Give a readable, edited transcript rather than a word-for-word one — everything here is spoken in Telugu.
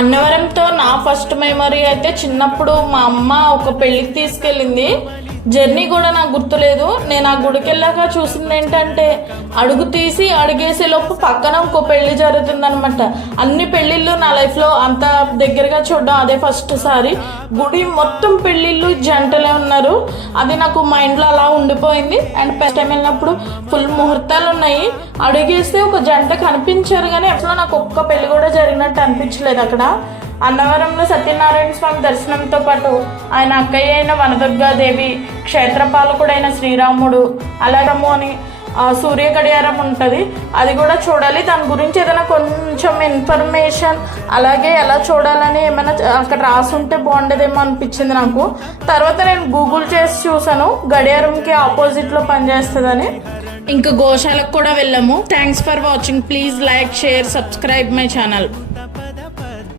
అన్నవరంతో నా ఫస్ట్ మెమరీ అయితే చిన్నప్పుడు మా అమ్మ ఒక పెళ్ళికి తీసుకెళ్ళింది. జర్నీ కూడా నాకు గుర్తులేదు. నేను ఆ గుడికి వెళ్ళాక చూసింది ఏంటంటే అడుగు తీసి అడిగేసే లోపు పక్కన ఇంకో పెళ్లి జరుగుతుందనమాట. అన్ని పెళ్ళిళ్ళు నా లైఫ్లో అంత దగ్గరగా చూడడం అదే ఫస్ట్ సారి. గుడి మొత్తం పెళ్ళిళ్ళు జంటలే ఉన్నారు. అది నాకు మైండ్లో అలా ఉండిపోయింది. అండ్ ఫస్ట్ టైం వెళ్ళినప్పుడు ఫుల్ ముహూర్తాలు ఉన్నాయి. అడిగేస్తే ఒక జంట కనిపించారు కానీ అసలు నాకు ఒక్క పెళ్లి కూడా జరిగినట్టు అనిపించలేదు అక్కడ. అన్నవరంలో సత్యనారాయణ స్వామి దర్శనంతో పాటు ఆయన అక్కయ్య అయిన వనదుర్గాదేవి, క్షేత్రపాలకుడైన శ్రీరాముడు, అలాగము అని సూర్య గడియారం ఉంటుంది, అది కూడా చూడాలి. దాని గురించి ఏదైనా కొంచెం ఇన్ఫర్మేషన్ అలాగే ఎలా చూడాలని ఏమైనా అక్కడ రాసుంటే బాగుండేదేమో అనిపించింది నాకు. తర్వాత నేను గూగుల్ చేసి చూసాను, గడియారంకి ఆపోజిట్లో పనిచేస్తుందని. ఇంకా గోశాలకు కూడా వెళ్ళాము. Thanks for watching. Please like, share, subscribe my channel.